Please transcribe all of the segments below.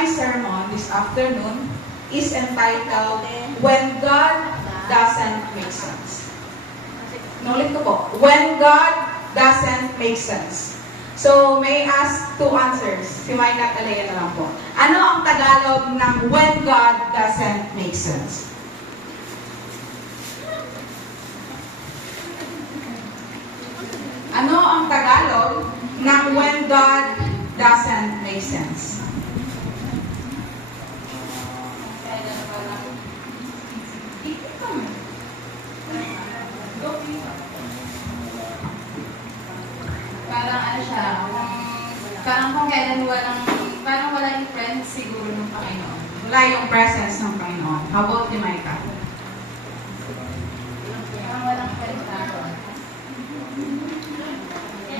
my sermon this afternoon is entitled, When God Doesn't Make Sense. Nulit ko po, When God Doesn't Make Sense. So, may I ask two answers. Si Mayla Kalea na lang po. Ano ang Tagalog ng When God Doesn't Make Sense? Ano ang Tagalog ng When God Doesn't Make Sense? Parang ano siya, parang kung kailan parang wala yung friends siguro ng Panginoon. Wala yung presence ng Panginoon. How about you, Micah? Parang walang friends ako.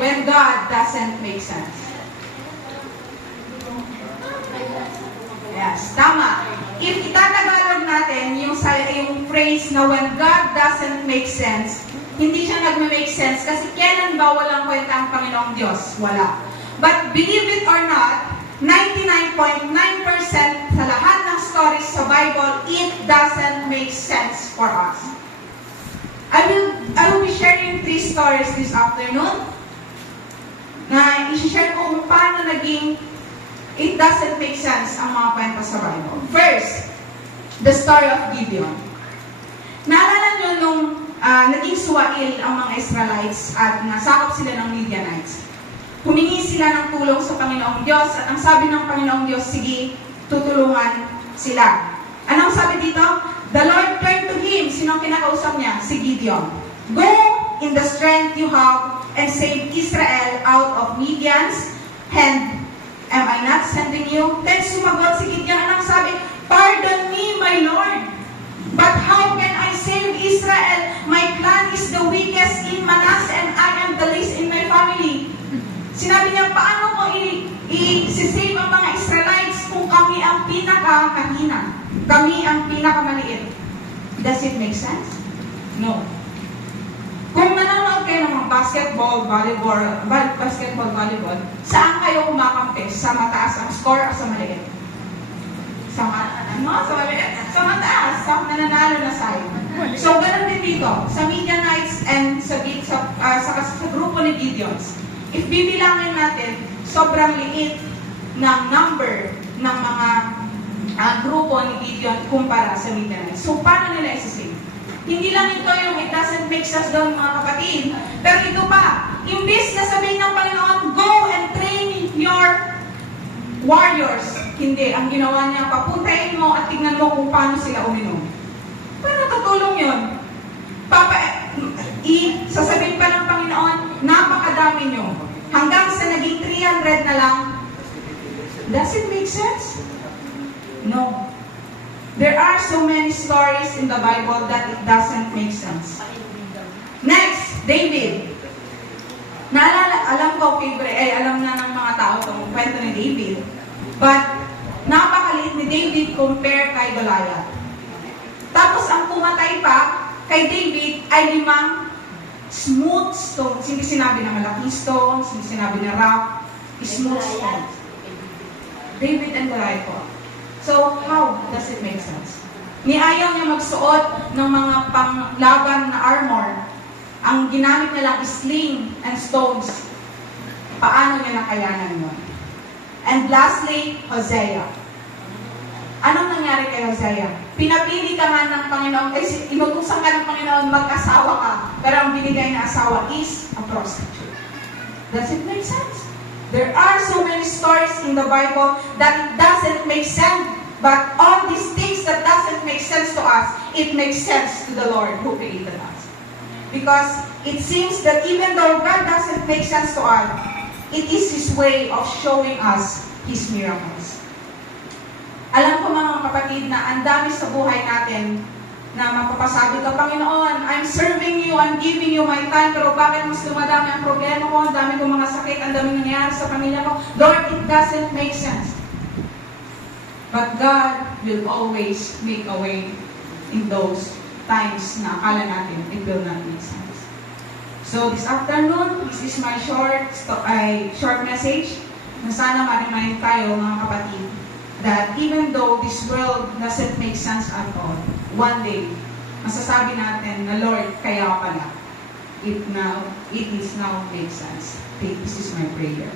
When God doesn't make sense. Yes, tama. If itatagalog natin yung phrase na when God doesn't make sense, hindi siya nagme-make sense kasi kailan ba walang kwenta ang Panginoong Diyos? Wala. But believe it or not, 99.9% sa lahat ng stories sa Bible, it doesn't make sense for us. I will be sharing 3 stories this afternoon na i-share ko kung paano naging it doesn't make sense ang mga kwento sa Bible. First, the story of Gideon. Naalala nyo nung naging suwail ang mga Israelites at nasakop sila ng Midianites. Humingi sila ng tulong sa Panginoong Diyos at ang sabi ng Panginoong Diyos, sige, tutulungan sila. Anong sabi dito? The Lord turned to him. Sinong kinakausap niya? Si Gideon. Go in the strength you have and save Israel out of Midian's hand. Am I not sending you? Then sumagot si Gideon. Anong sabi? Pardon me, my Lord. But how can I save Israel? My clan is the weakest in Manasseh and I am the least in my family. Sinabi niya, paano ko i-save ang mga Israelites kung kami ang pinakakahina? Kami ang pinakamaliit. Does it make sense? No. Kung nanonood kayo ng mga basketball, volleyball, saan kayo kumakampi? Sa mataas ang score o sa maliit? Sa maliit? Sa mataas, sa nananalo na side. So, ganun din dito. Sa Midianites and sa grupo ni Gideons. If bibilangin natin, sobrang liit ng number ng mga grupo ni Gideon kumpara sa Midianites. So, paano nila isi-save? Hindi lang ito yung it doesn't make sense doon mga kapatid. Pero ito pa, imbis na sabihin ng Panginoon, go and train your warriors. Hindi, ang ginawa niya, papuntahin mo at tignan mo kung paano sila uminom. Paano tutulong yun? Sasabihin pa ng Panginoon, napakadami nyo. Hanggang sa naging 300 na lang, does it make sense? No. There are so many stories in the Bible that it doesn't make sense. Next, David. Alam ko, alam na ng mga tao itong kwento ni David. But, napakaliit ni David compare kay Goliath. Tapos, ang pumatay pa kay David ay 5 smooth stones. Hindi sinabi na malaking stones, hindi sinabi na rock, smooth stones. David and Goliath po. So, how does it make sense? Ayaw niya magsuot ng mga panglaban na armor. Ang ginamit niya lang is sling and stones. Paano niya nakayanan yun? And lastly, Hosea. Anong nangyari kay Hosea? Pinapili ka nga ng Panginoon, inutusan ka ng Panginoon, mag-asawa ka. Pero ang binigay na asawa is a prostitute. Does it make sense? There are so many stories in the Bible that it doesn't make sense. But all these things that doesn't make sense to us, it makes sense to the Lord who created us. Because it seems that even though God doesn't make sense to us, it is His way of showing us His miracles. Alam ko mga kapatid na ang dami sa buhay natin na mapapasabi ka, Panginoon, I'm serving you, I'm giving you my time, pero bakit mas dumadami ang problema ko, ang dami kong mga sakit, ang dami nangyayari sa pamilya ko? Lord, it doesn't make sense. But God will always make a way in those times na akala natin it will not make sense. So this afternoon, this is my short message na sana ma-remind tayo mga kapatid that even though this world doesn't make sense at all, one day, masasabi natin na Lord, kaya pala, it is now makes sense. This is my prayer.